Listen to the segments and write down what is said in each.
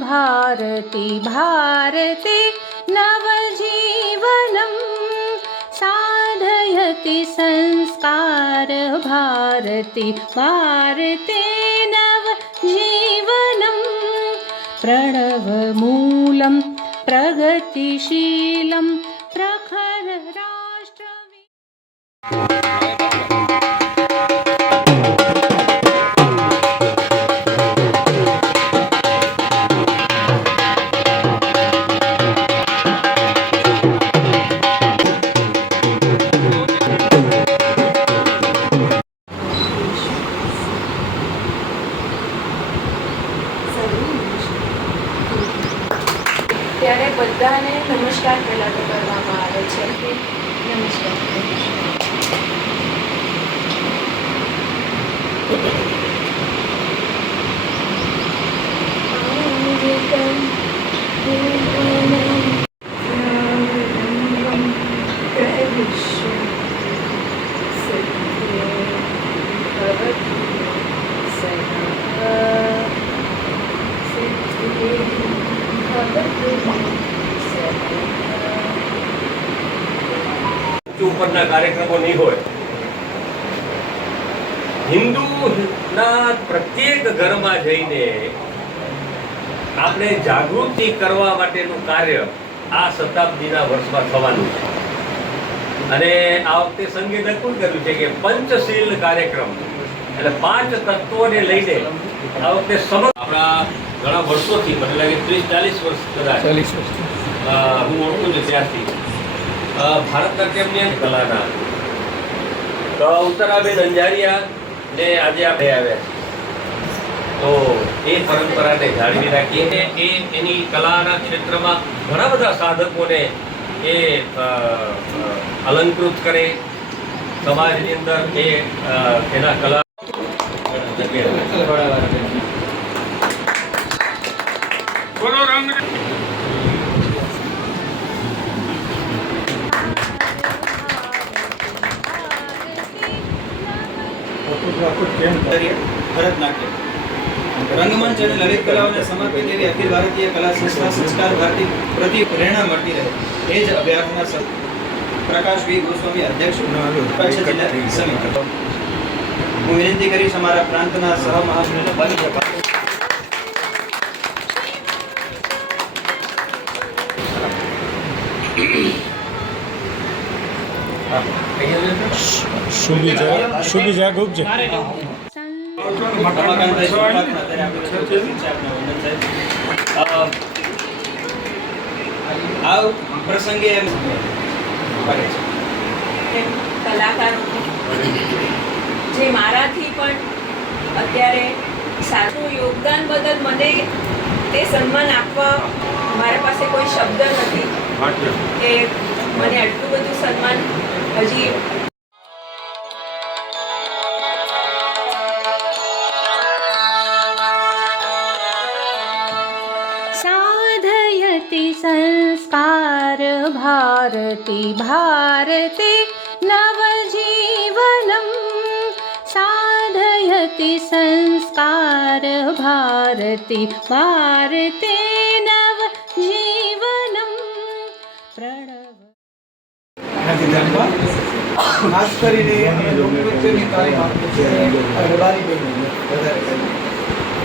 भारति भारते नवजीवनं साधयति संस्कार भारति भारते नवजीवनं प्रणवमूलं प्रगतिशीलं प्रखर राष्ट्रवि બધાને નમસ્કાર પહેલાં તો કરવામાં આવે છે. નમસ્કાર. ઉપરના કાર્યક્રમો નહીં હોય. હિન્દુના પ્રત્યેક ઘરમાં જઈને આપણે જાગૃતિ કરવા માટેનું કાર્ય આ શતાબ્દીના વર્ષમાં થવાનું છે. અને આ વખતે સંઘે નક્કી કર્યું છે કે પંચશીલ કાર્યક્રમ એટલે પાંચ તત્વોને લઈને આ વખતે સમગ્ર આપણા ઘણા વર્ષોથી એટલે કે ત્રીસ ચાલીસ વર્ષ કદાચ ચાલીસ વર્ષ. હું ઓળખું છું ત્યારથી. ભારતનાટ્યમની કલાના. તો ઉત્તરાબેન અંજારિયા ને આજે આપણે આવ્યા તો એ પરંપરાને જાળવી રાખીએ એ એની કલાના ક્ષેત્રમાં ઘણા બધા સાધકોને એ અલંકૃત કરે. સમાજની અંદર એ એના કલા ભરતનાટ્યમ રંગમંચ અને લલિત કલાઓને સમર્પિત એવી અખિલ ભારતીય કલા સંસ્થા સંસ્કાર ભારતી પ્રતિ પ્રેરણા મળતી રહે. એ જ અભ્યાસના પ્રકાશ વી. ગોસ્વામી અધ્યક્ષ કચ્છ જિલ્લા સમિતિ. હું વિનંતી કરીશ અમારા પ્રાંતના સહ સહમહાસભ્યોને બની જવા. છે આ પ્રસંગે એમ કરે છે. એમ કલાકારો જે મારાથી પણ અત્યારે સારું યોગદાન બદલ મને તે સન્માન આપવા મારા પાસે કોઈ શબ્દ નથી. કે મને આટલું બધું સન્માન હજી भारति भारते नवजीवनं साधयति संस्कार भारति भारते नवजीवनं प्रणव નથી ધ્યાનમાં ખાસ કરીને અમે લોકનૃત્યની તાલીમ આપીએ છીએ રબારી બહેનો વધારે કરીને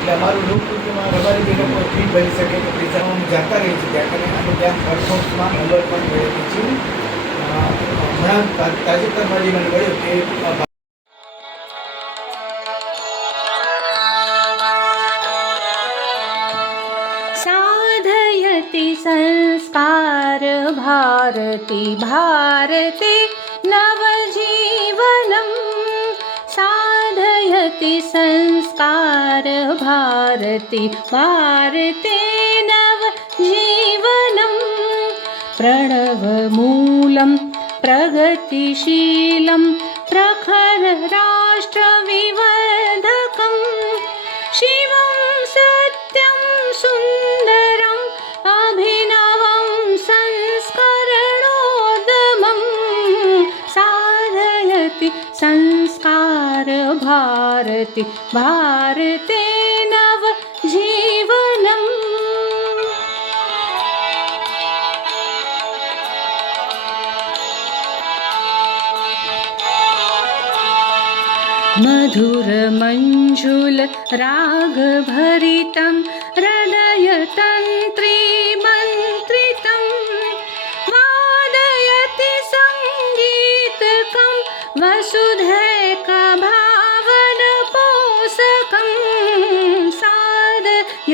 એટલે અમારું લોકનૃત્યમાં રબારી બહેનો કોઈ ફી ભરી શકે તો પૈસા અમે જાતા રહીએ છીએ ત્યાં કરીને અમે ત્યાં પરફોર્મન્સમાં નંબર પણ મેળવીએ છીએ અ, હમણાં તા- તાજેતરમાં જે મને મળ્યો કે અ, साधयति संस्कार भारति भारते नवजीवनं साधयति संस्कार भारति भारते नवजीवनं प्रणवमूलं प्रगतिशीलं भारति भारते नव जीवनम्। मधुर रागभरि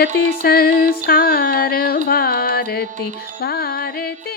ભારતી સંસ્કાર ભારતી ભારતી